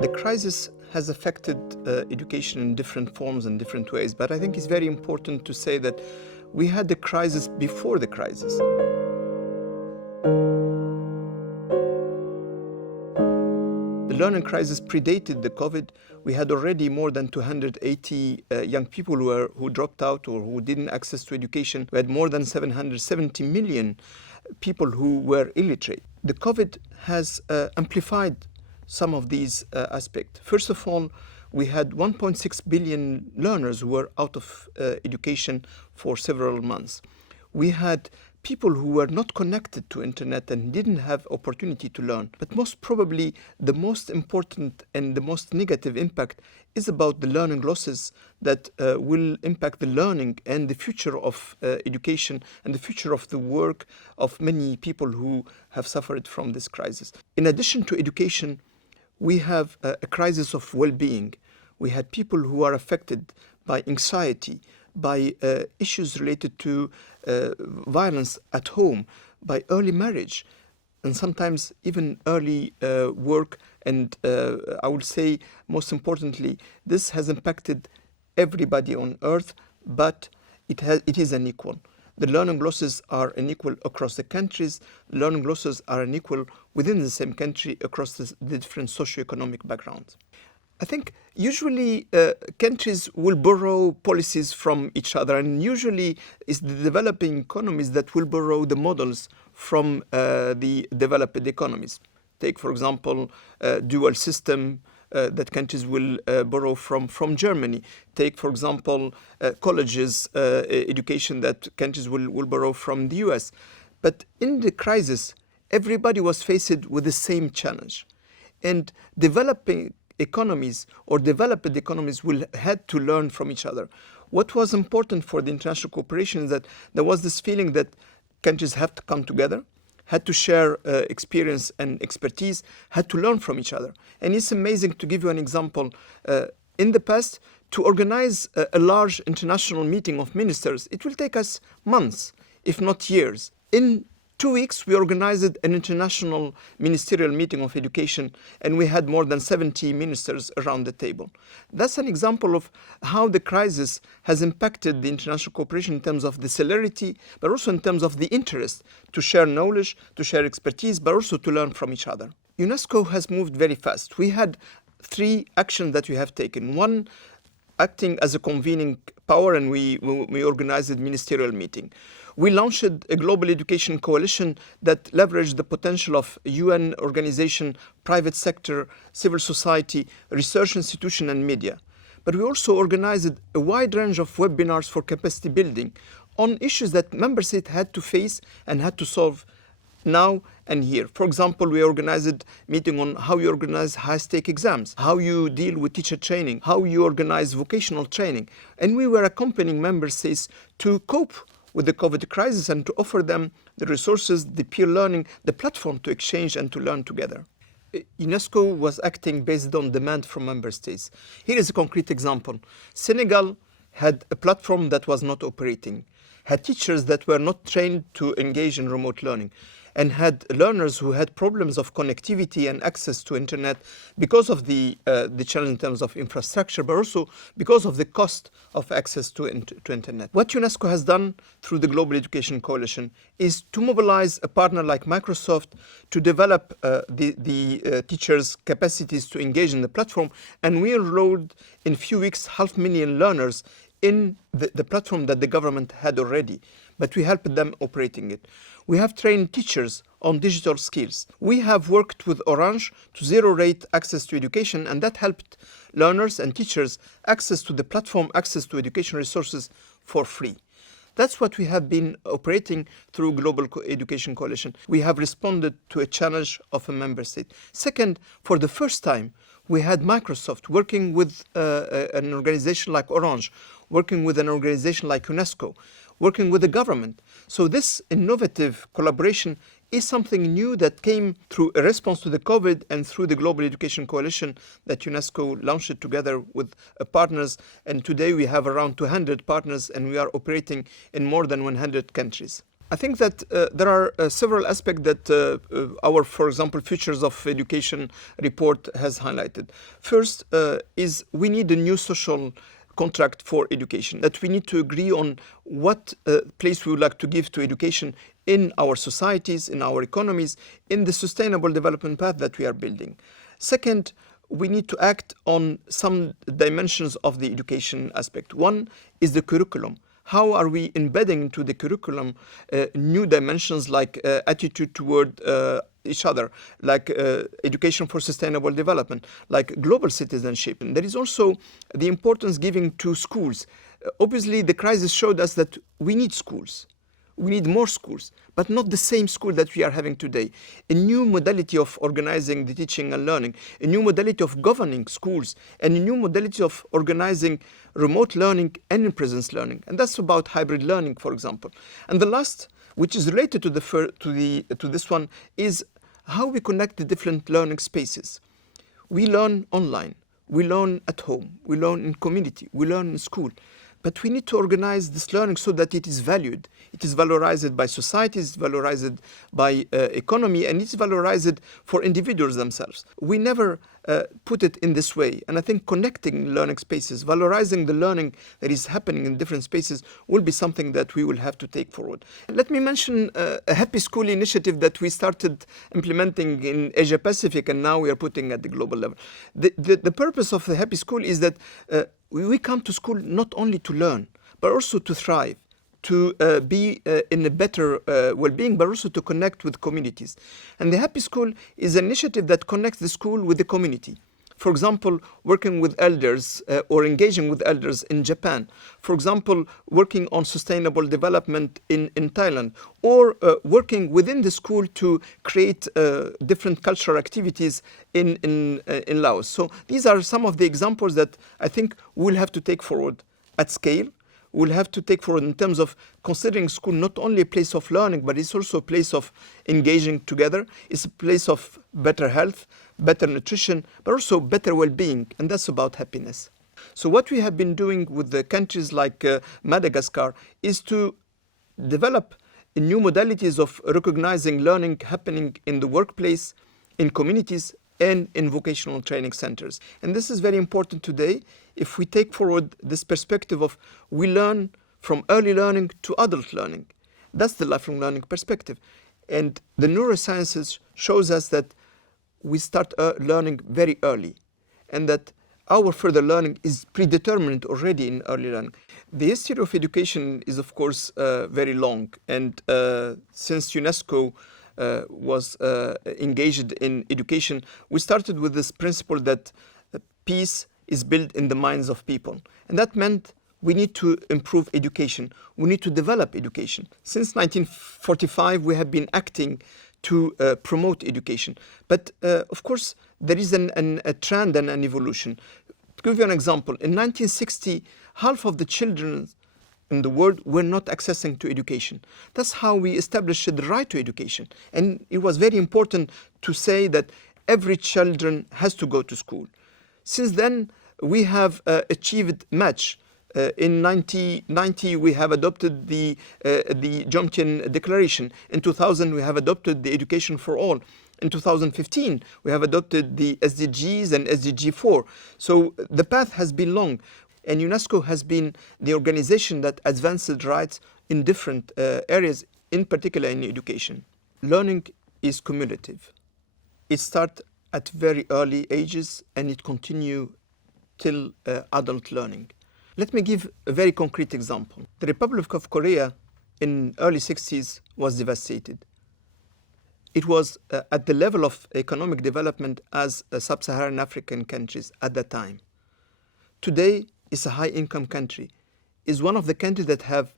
The crisis has affected education in different forms and different ways, but I think it's very important to say that we had the crisis before the crisis. The learning crisis predated the COVID. We had already more than 280 young people who dropped out or who didn't access to education. We had more than 770 million people who were illiterate. The COVID has amplified some of these aspects. First of all, we had 1.6 billion learners who were out of education for several months. We had people who were not connected to internet and didn't have opportunity to learn. But most probably the most important and the most negative impact is about the learning losses that will impact the learning and the future of education and the future of the work of many people who have suffered from this crisis. In addition to education, we have a crisis of well-being. We had people who are affected by anxiety, by issues related to violence at home, by early marriage, and sometimes even early work. And I would say, most importantly, this has impacted everybody on earth, but it is unequal. The learning losses are unequal across the countries. The learning losses are unequal within the same country across the different socioeconomic backgrounds. I think usually countries will borrow policies from each other, and usually it's the developing economies that will borrow the models from the developed economies. Take, for example, dual system that countries will borrow from Germany. Take, for example, colleges education that countries will borrow from the US. But in the crisis, everybody was faced with the same challenge. And developing economies or developed economies will had to learn from each other. What was important for the international cooperation is that there was this feeling that countries have to come together, had to share experience and expertise, had to learn from each other. And it's amazing. To give you an example. In the past, to organize a large international meeting of ministers, it will take us months, if not years. In 2 weeks, we organized an international ministerial meeting of education, and we had more than 70 ministers around the table. That's an example of how the crisis has impacted the international cooperation in terms of the celerity, but also in terms of the interest to share knowledge, to share expertise, but also to learn from each other. UNESCO has moved very fast. We had 3 actions that we have taken. One, acting as a convening power, and we organized a ministerial meeting. We launched a global education coalition that leveraged the potential of UN organization, private sector, civil society, research institution, and media. But we also organized a wide range of webinars for capacity building on issues that member states had to face and had to solve now and here. For example, we organized a meeting on how you organize high-stake exams, how you deal with teacher training, how you organize vocational training. And we were accompanying member states to cope with the COVID crisis and to offer them the resources, the peer learning, the platform to exchange and to learn together. UNESCO was acting based on demand from member states. Here is a concrete example. Senegal had a platform that was not operating, had teachers that were not trained to engage in remote learning, and had learners who had problems of connectivity and access to internet because of the challenge in terms of infrastructure, but also because of the cost of access to internet. What UNESCO has done through the Global Education Coalition is to mobilize a partner like Microsoft to develop the teachers' capacities to engage in the platform, and we enrolled in few weeks 500,000 learners in the platform that the government had already, but we helped them operating it. We have trained teachers on digital skills. We have worked with Orange to zero-rate access to education, and that helped learners and teachers access to the platform, access to education resources for free. That's what we have been operating through Global Education Coalition. We have responded to a challenge of a member state. Second, for the first time, we had Microsoft working with an organization like Orange, working with an organization like UNESCO, working with the government. So this innovative collaboration is something new that came through a response to the COVID and through the Global Education Coalition that UNESCO launched together with partners. And today we have around 200 partners, and we are operating in more than 100 countries. I think that there are several aspects that our, for example, Futures of Education report has highlighted. First is we need a new social contract for education, that we need to agree on what place we would like to give to education in our societies, in our economies, in the sustainable development path that we are building. Second, we need to act on some dimensions of the education aspect. One is the curriculum. How are we embedding into the curriculum new dimensions like attitude toward each other, like education for sustainable development, like global citizenship? And there is also the importance given to schools. Obviously, the crisis showed us that we need schools. We need more schools, but not the same school that we are having today. A new modality of organizing the teaching and learning, a new modality of governing schools, and a new modality of organizing remote learning and in-presence learning. And that's about hybrid learning, for example. And the last, which is related to this one, is how we connect the different learning spaces. We learn online, we learn at home, we learn in community, we learn in school. But we need to organize this learning so that it is valued. It is valorized by society, it's valorized by economy, and it's valorized for individuals themselves. We never put it in this way. And I think connecting learning spaces, valorizing the learning that is happening in different spaces will be something that we will have to take forward. Let me mention a Happy School initiative that we started implementing in Asia Pacific, and now we are putting at the global level. The purpose of the Happy School is that we come to school not only to learn, but also to thrive, to be in a better well-being, but also to connect with communities. And the Happy School is an initiative that connects the school with the community. For example, working with elders or engaging with elders in Japan. For example, working on sustainable development in Thailand, or working within the school to create different cultural activities in Laos. So these are some of the examples that I think we'll have to take forward at scale. We'll have to take forward in terms of considering school not only a place of learning, but it's also a place of engaging together. It's a place of better health, better nutrition, but also better well-being, and that's about happiness. So what we have been doing with the countries like Madagascar is to develop new modalities of recognizing learning happening in the workplace, in communities, and in vocational training centers. And this is very important today if we take forward this perspective of we learn from early learning to adult learning. That's the lifelong learning perspective. And the neurosciences shows us that we start learning very early, and that our further learning is predetermined already in early learning. The history of education is, of course, very long. And since UNESCO was engaged in education, we started with this principle that peace is built in the minds of people. And that meant we need to improve education. We need to develop education. Since 1945, we have been acting to promote education. But of course, there is a trend and an evolution. To give you an example, in 1960, half of the children in the world were not accessing to education. That's how we established the right to education. And it was very important to say that every children has to go to school. Since then, we have achieved much. In 1990, we have adopted the Jomtien Declaration. In 2000, we have adopted the Education for All. In 2015, we have adopted the SDGs and SDG 4. So the path has been long. And UNESCO has been the organization that advances rights in different areas, in particular in education. Learning is cumulative. It starts at very early ages and it continues till adult learning. Let me give a very concrete example. The Republic of Korea in early 60s was devastated. It was at the level of economic development as sub-Saharan African countries at that time. Today, it's a high-income country. It's one of the countries that have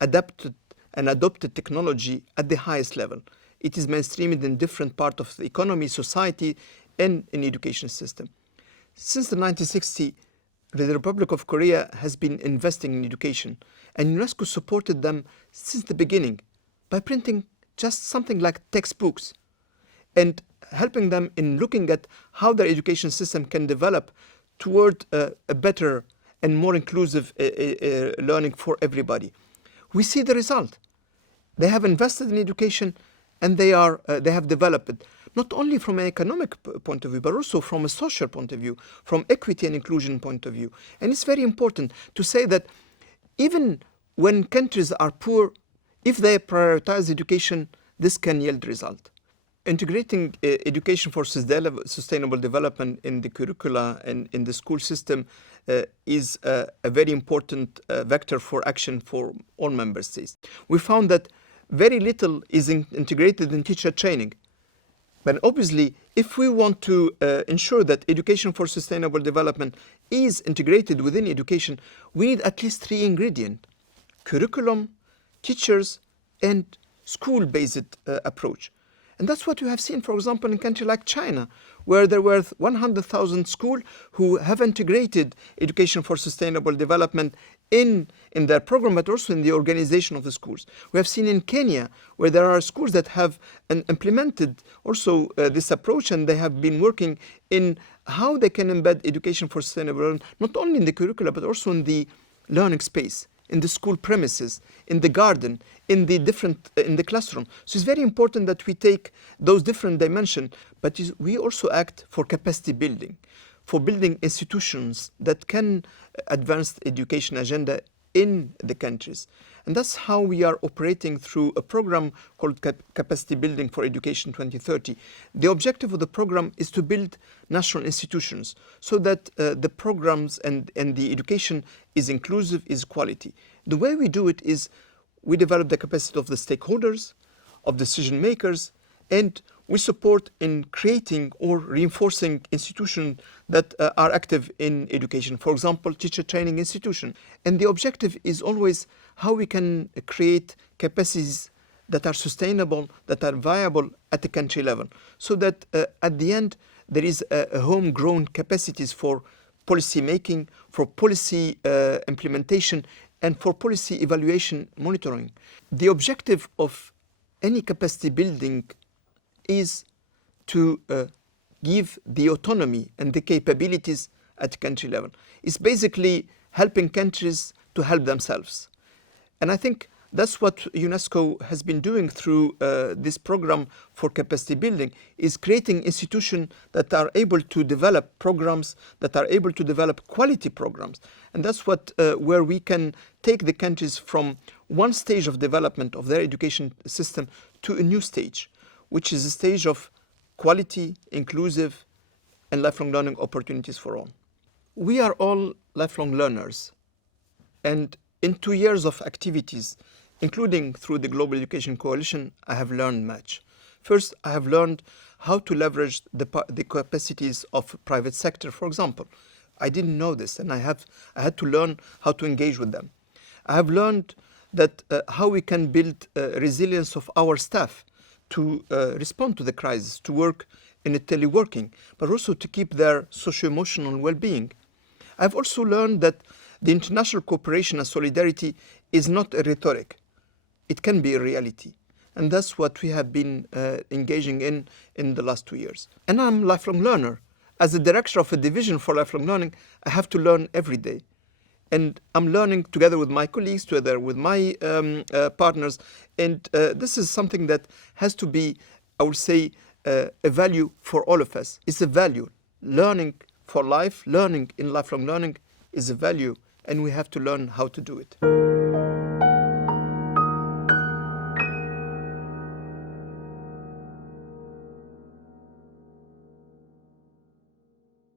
adapted and adopted technology at the highest level. It is mainstreamed in different parts of the economy, society, and in education system. Since the 1960s, the Republic of Korea has been investing in education, and UNESCO supported them since the beginning by printing just something like textbooks and helping them in looking at how their education system can develop toward a better and more inclusive learning for everybody. We see the result. They have invested in education, and they have developed it, not only from an economic point of view, but also from a social point of view, from equity and inclusion point of view. And it's very important to say that even when countries are poor, if they prioritize education, this can yield result. Integrating education for sustainable development in the curricula and in the school system is a very important vector for action for all member states. We found that very little is integrated in teacher training. But obviously, if we want to ensure that education for sustainable development is integrated within education, we need at least 3 ingredients: curriculum, teachers, and school-based approach. And that's what we have seen, for example, in a country like China, where there were 100,000 schools who have integrated education for sustainable development in their program, but also in the organization of the schools. We have seen in Kenya, where there are schools that have implemented also this approach, and they have been working in how they can embed education for sustainable development, not only in the curricula, but also in the learning space, in the school premises, in the garden, in the classroom. So it's very important that we take those different dimensions, but we also act for capacity building, for building institutions that can advance the education agenda in the countries. And that's how we are operating through a program called Capacity Building for Education 2030. The objective of the program is to build national institutions so that the programs and the education is inclusive, is quality. The way we do it is we develop the capacity of the stakeholders, of decision makers, and we support in creating or reinforcing institutions that are active in education. For example, teacher training institution. And the objective is always how we can create capacities that are sustainable, that are viable at the country level, so that at the end there is a homegrown capacities for policy making, for policy implementation, and for policy evaluation monitoring. The objective of any capacity building is to give the autonomy and the capabilities at country level. It's basically helping countries to help themselves. And I think that's what UNESCO has been doing through this program for capacity building, is creating institutions that are able to develop programs, that are able to develop quality programs. And that's what where we can take the countries from one stage of development of their education system to a new stage, which is a stage of quality, inclusive, and lifelong learning opportunities for all. We are all lifelong learners. And in 2 years of activities, including through the Global Education Coalition, I have learned much. First, I have learned how to leverage the capacities of private sector, for example. I didn't know this, and I had to learn how to engage with them. I have learned that how we can build resilience of our staff to respond to the crisis, to work in a teleworking, but also to keep their socio-emotional well-being. I've also learned that the international cooperation and solidarity is not a rhetoric. It can be a reality. And that's what we have been engaging in the last 2 years. And I'm a lifelong learner. As the director of a division for lifelong learning, I have to learn every day. And I'm learning together with my colleagues, together with my partners. And this is something that has to be, I would say, a value for all of us. It's a value. Learning for life, learning in lifelong learning is a value, and we have to learn how to do it.